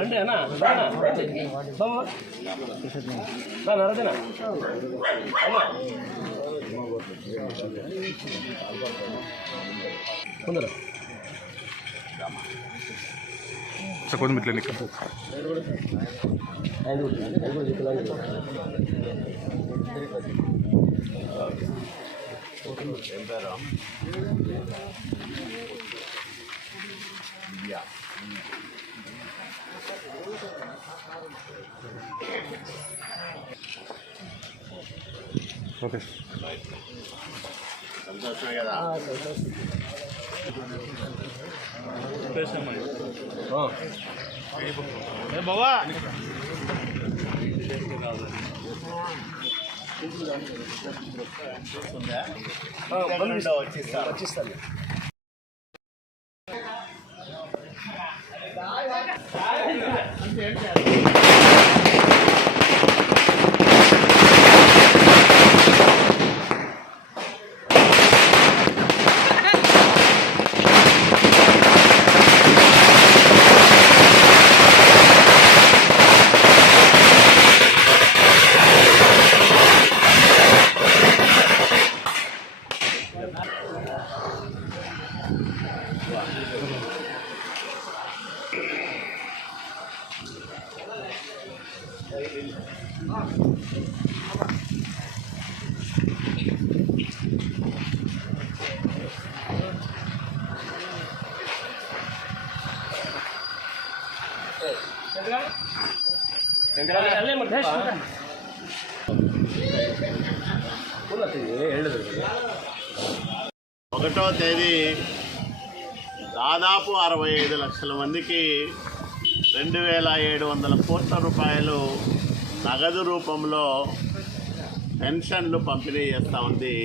అంటే అన్నా నరదేనా కొందరు కొంచెం ఇట్లా నీకు ఓకే సంతోషమే కదా. బాబా వచ్చిస్తాను. ఒకటో తేదీ దాదాపు 65 లక్షల మందికి 2,700 కోట్ల రూపాయలు నగదు రూపంలో పెన్షన్లు పంపిణీ చేస్తూ ఉంది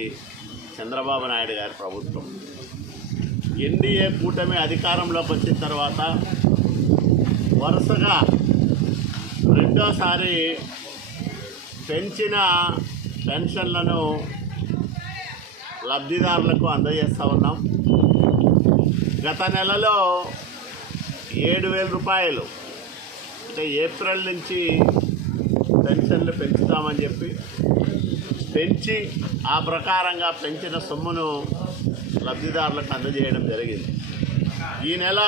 చంద్రబాబు నాయుడు గారి ప్రభుత్వం. ఎన్డీఏ కూటమి అధికారంలోకి వచ్చిన తర్వాత వరుసగా రెండోసారి పెంచిన పెన్షన్లను లబ్ధిదారులకు అందజేస్తూ ఉన్నాం. గత నెలలో 7,000 రూపాయలు అంటే ఏప్రిల్ నుంచి పెన్షన్లు పెంచుతామని చెప్పి పెంచి ఆ ప్రకారంగా పెంచిన సొమ్మును లబ్ధిదారులకు అందజేయడం జరిగింది. ఈ నెల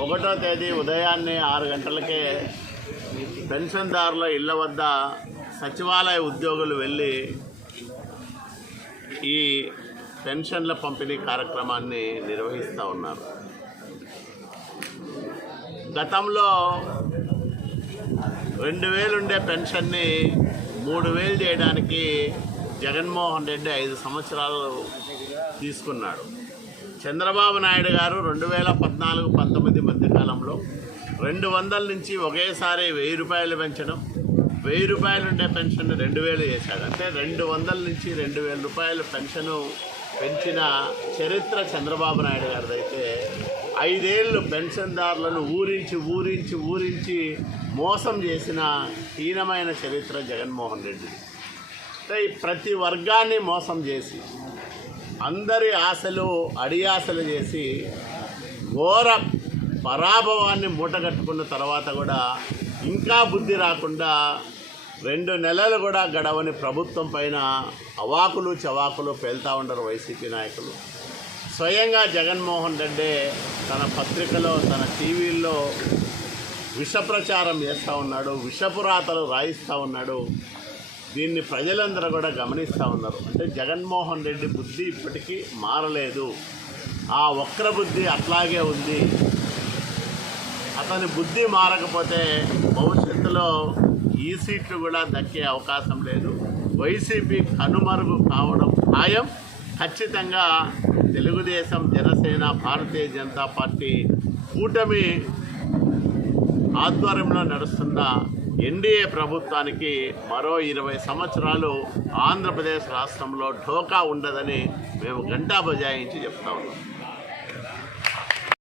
1వ తేదీ ఉదయాన్నే 6 గంటలకే పెన్షన్దారుల ఇళ్ల వద్ద సచివాలయ ఉద్యోగులు వెళ్ళి ఈ పెన్షన్ల పంపిణీ కార్యక్రమాన్ని నిర్వహిస్తూ ఉన్నారు. గతంలో 2,000 ఉండే పెన్షన్ని 3,000 చేయడానికి జగన్మోహన్ రెడ్డి 5 సంవత్సరాలు తీసుకున్నాడు. చంద్రబాబు నాయుడు గారు 2014-19 మధ్యకాలంలో 200 నుంచి ఒకేసారి 1,000 రూపాయలు పెంచడం, 1,000 రూపాయలు ఉండే పెన్షన్ 2,000 చేశాడు. అంటే 200 నుంచి 2,000 రూపాయలు పెన్షను పెంచిన చరిత్ర చంద్రబాబు నాయుడు గారిదైతే 5 ఏళ్ళు పెన్షన్దారులను ఊరించి మోసం చేసిన హీనమైన చరిత్ర జగన్మోహన్ రెడ్డి. అంటే ప్రతి వర్గాన్ని మోసం చేసి అందరి ఆశలు అడియాసలు చేసి ఘోర పరాభవాన్ని మూటగట్టుకున్న తర్వాత కూడా ఇంకా బుద్ధి రాకుండా 2 నెలలు కూడా గడవని ప్రభుత్వం పైన అవాకులు చవాకులు పేల్తా ఉండరు వైసీపీ నాయకులు. స్వయంగా జగన్మోహన్ రెడ్డి తన పత్రికలో తన టీవీల్లో విష ప్రచారం చేస్తూ ఉన్నాడు, విషపురాతలు రాయిస్తూ ఉన్నాడు. దీన్ని ప్రజలందరూ కూడా గమనిస్తూ ఉన్నారు. అంటే జగన్మోహన్ రెడ్డి బుద్ధి ఇప్పటికీ మారలేదు, ఆ వక్ర బుద్ధి అట్లాగే ఉంది. అతని బుద్ధి మారకపోతే భవిష్యత్తులో ఈ సీట్లు కూడా దక్కే అవకాశం లేదు. వైసీపీ కనుమరుగు కావడం ఖాయం. ఖచ్చితంగా తెలుగుదేశం, జనసేన, భారతీయ జనతా పార్టీ కూటమి ఆధ్వర్యంలో నడుస్తున్న ఎన్డీఏ ప్రభుత్వానికి మరో 20 సంవత్సరాలు ఆంధ్రప్రదేశ్ రాష్ట్రంలో ఢోకా ఉండదని మేము గంటా బజాయించి చెప్తా ఉన్నాం.